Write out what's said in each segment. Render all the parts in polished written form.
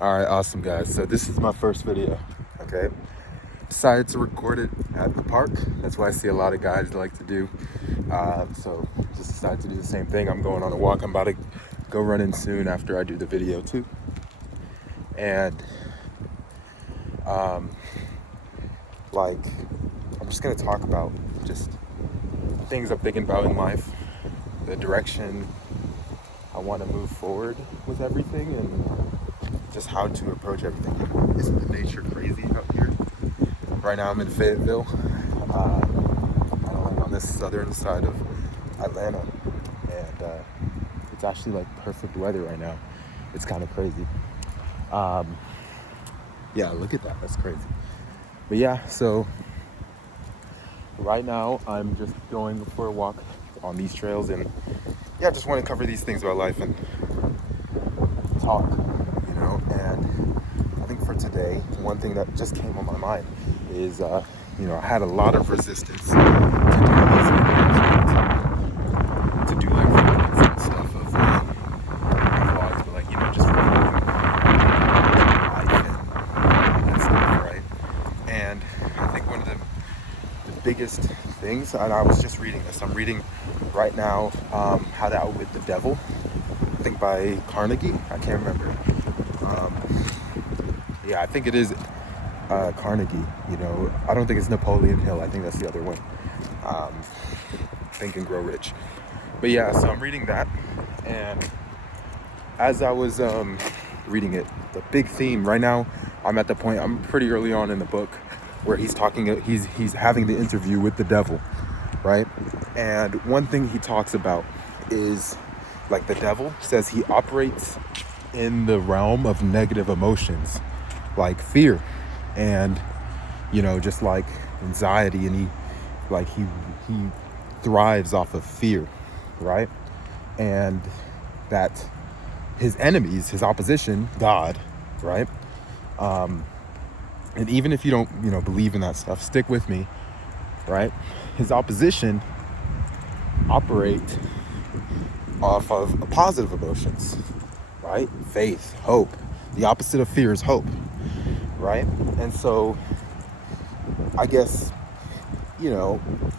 All right, awesome guys. So this is my first video, okay? Decided to record it at the park. That's what I see a lot of guys like to do. So just decided to do the same thing. I'm going on a walk. I'm about to go running soon after I do the video too. And like, I'm just gonna talk about just things I'm thinking about in life, the direction I want to move forward with everything, and just how to approach everything. Isn't the nature crazy out here? Right now I'm in Fayetteville. I'm on this southern side of Atlanta, and it's actually like perfect weather right now. It's kind of crazy. Yeah, look at that. That's crazy. But yeah, so right now I'm just going for a walk on these trails, and yeah, just want to cover these things about life and talk, and I think for today, one thing that just came on my mind is, I had a lot of resistance to do these videos, to do like vlogs and stuff of vlogs, but like, just recording life and that stuff, right? And I think one of the biggest things, and I was just reading this, I'm reading right now, How to Outwit the Devil, I think by Carnegie, I can't remember. Yeah, I think it is Carnegie, I don't think it's Napoleon Hill, I think that's the other one. Think and Grow Rich. But yeah, so I'm reading that, and as I was reading it, the big theme right now, I'm at the point, I'm pretty early on in the book, where he's having the interview with the devil, right? And one thing he talks about is, like, the devil says he operates in the realm of negative emotions, like fear and just like anxiety, and he thrives off of fear, right? And that his enemies, his opposition, God, right? And even if you don't believe in that stuff, stick with me, right? His opposition operate off of positive emotions, right? Faith, hope. The opposite of fear is hope, right? And so I guess,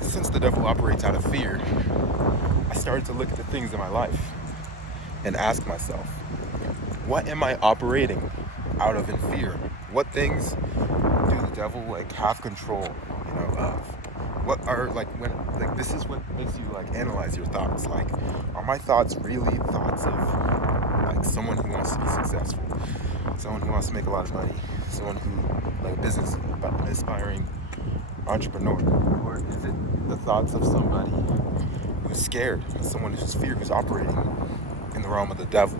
since the devil operates out of fear, I started to look at the things in my life and ask myself, what am I operating out of in fear? What things do the devil have control, of? What are this is what makes you analyze your thoughts. Like, are my thoughts really thoughts of someone who wants to be successful, someone who wants to make a lot of money, someone who business aspiring entrepreneur, or is it the thoughts of somebody who's scared, someone who's fear, who's operating in the realm of the devil,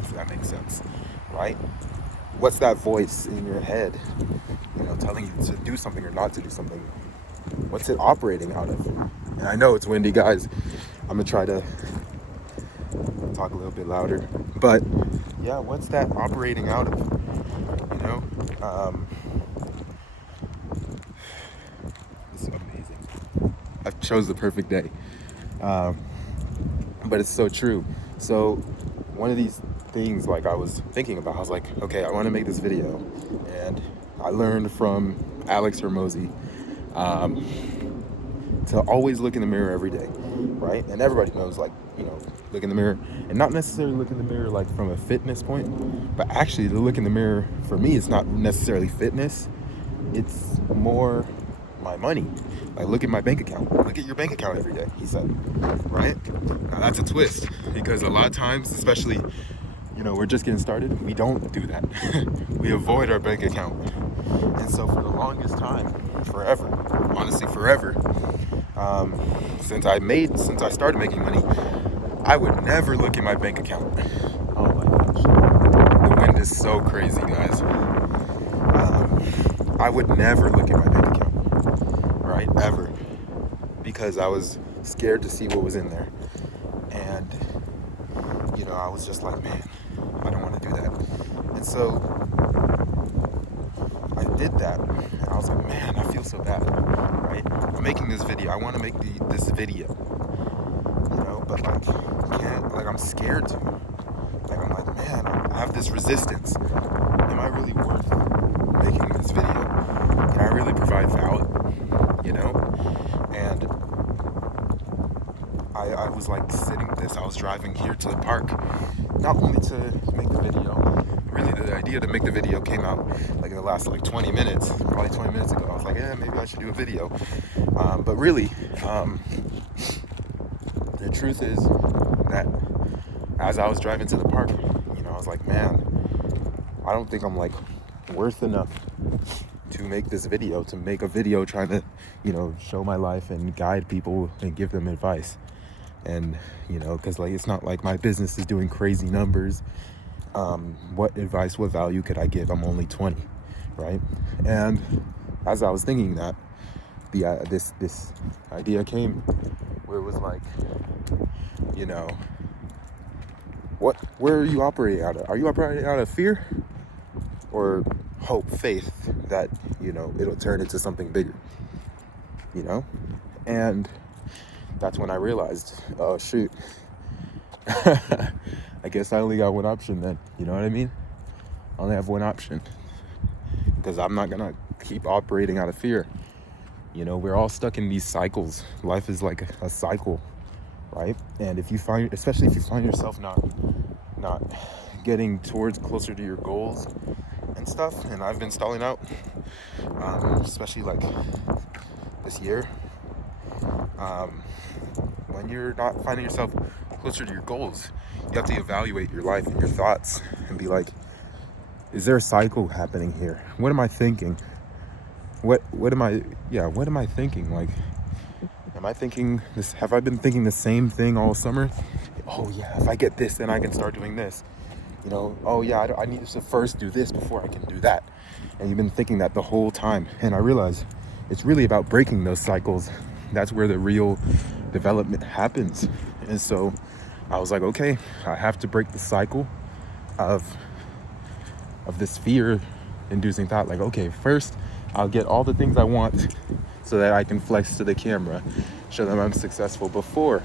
if that makes sense, right? What's that voice in your head, telling you to do something or not to do something? What's it operating out of? And I know it's windy, guys. I'm gonna try to talk a little bit louder, but yeah, what's that operating out of? It's amazing. I've chose the perfect day, but it's so true. So one of these things, I was thinking about, I was like, okay, I want to make this video, and I learned from Alex Hermosi to always look in the mirror every day, right? And everybody knows, look in the mirror, and not necessarily look in the mirror from a fitness point, but actually to look in the mirror for me, it's not necessarily fitness, it's more my money. Look at my bank account. Look at your bank account every day, he said, right? Now that's a twist, because a lot of times, especially, we're just getting started, we don't do that. We avoid our bank account. And so for the longest time, forever, honestly forever, since I started making money, I would never look at my bank account. Oh my gosh, the wind is so crazy, guys. I would never look at my bank account, right? Ever. Because I was scared to see what was in there. And, I was just like, man, I don't want to do that. And so I did that, and I was like, man, I feel so bad, right? I'm making this video. I want to make this video, but can't, I'm scared to. I'm like, man, I have this resistance. really worth making this video? Can I really provide value? You know? And I was like sitting with this. I was driving here to the park, not only to make the video. Really, the idea to make the video came out like in the last like 20 minutes, probably 20 minutes ago. I was like, yeah, maybe I should do a video. But really, the truth is that as I was driving to the park, you know, I was like, man, I don't think I'm like worth enough to make this video, to make a video trying to, you know, show my life and guide people and give them advice. And, you know, because like it's not like my business is doing crazy numbers. What advice, what value could I give? I'm only 20, right? And as I was thinking that, this idea came where it was like, you know, where are you operating out of? Are you operating out of fear or hope, faith that, you know, it'll turn into something bigger, you know? And that's when I realized, oh shoot, I guess I only got one option then, you know what I mean? I only have one option, because I'm not gonna keep operating out of fear. You know, we're all stuck in these cycles. Life is like a cycle, right? And if you find, especially if you find yourself not getting towards closer to your goals and stuff, and I've been stalling out, especially like this year, when you're not finding yourself closer to your goals, you have to evaluate your life and your thoughts and be like, is there a cycle happening here? What am I thinking? What am I thinking? Like, am I thinking this? Have I been thinking the same thing all summer? Oh yeah, if I get this, then I can start doing this. You know, oh yeah, I need to first do this before I can do that. And you've been thinking that the whole time. And I realized it's really about breaking those cycles. That's where the real development happens. And so I was like, okay, I have to break the cycle of this fear-inducing thought. Like, okay, first I'll get all the things I want so that I can flex to the camera, show them I'm successful before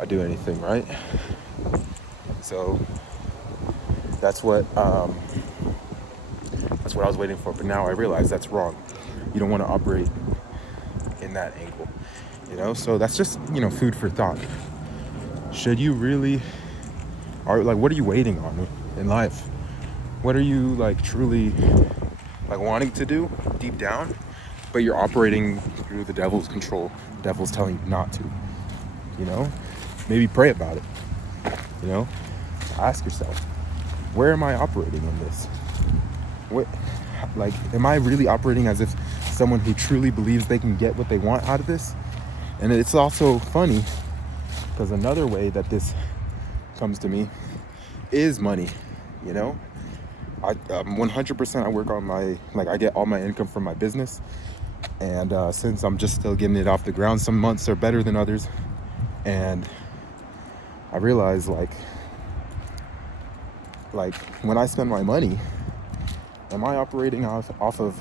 I do anything, right? So that's what I was waiting for. But now I realize that's wrong. You don't want to operate in that angle, you know? So that's just, you know, food for thought. Should you really, what are you waiting on in life? What are you like truly like wanting to do deep down, but you're operating through the devil's control? The devil's telling you not to, you know? Maybe pray about it, you know? Ask yourself, where am I operating in this? Am I really operating as if someone who truly believes they can get what they want out of this? And it's also funny because another way that this comes to me is money, you know? 100% I work on I get all my income from my business. And since I'm just still getting it off the ground, some months are better than others. And I realize like when I spend my money, am I operating off of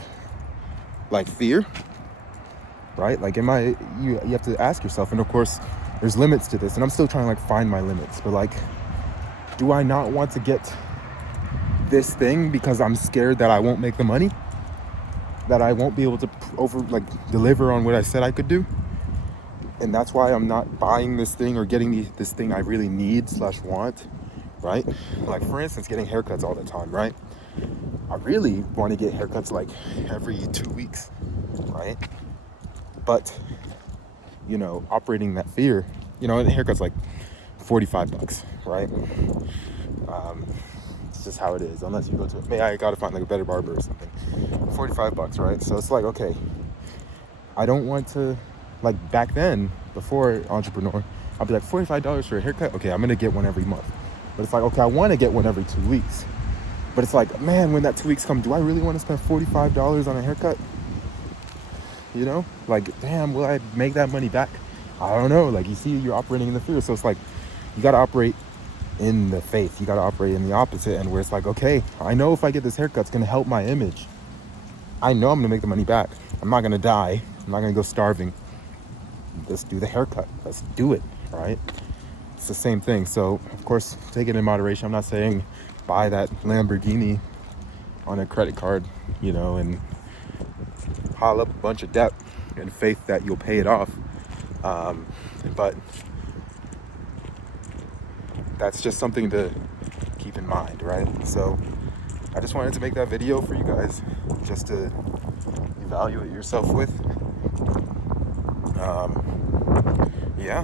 like fear, right? Like, you have to ask yourself. And of course there's limits to this, and I'm still trying to like find my limits, but like, do I not want to get this thing because I'm scared that I won't make the money, that I won't be able to deliver on what I said I could do? And that's why I'm not buying this thing or getting this thing I really need / want, right? Like, for instance, getting haircuts all the time, right? I really want to get haircuts like every 2 weeks, right? But, you know, operating that fear, you know, the haircut's like $45, right? It's just how it is. Unless you go to, maybe I gotta find like a better barber or something. $45, right? So it's like, okay, I don't want to, like back then, before entrepreneur, I'd be like, $45 for a haircut? Okay, I'm gonna get one every month. But it's like, okay, I want to get one every 2 weeks. But it's like, man, when that 2 weeks come, do I really want to spend $45 on a haircut? You know, like, damn, will I make that money back? I don't know. Like, you see, you're operating in the fear. So it's like, you got to operate in the faith. You got to operate in the opposite end, where it's like, okay, I know if I get this haircut, it's going to help my image. I know I'm going to make the money back. I'm not going to die. I'm not going to go starving. Let's do the haircut. Let's do it, right? It's the same thing. So, of course, take it in moderation. I'm not saying buy that Lamborghini on a credit card, you know, and pile up a bunch of debt in faith that you'll pay it off. But that's just something to keep in mind, right? So I just wanted to make that video for you guys, just to evaluate yourself with. Yeah.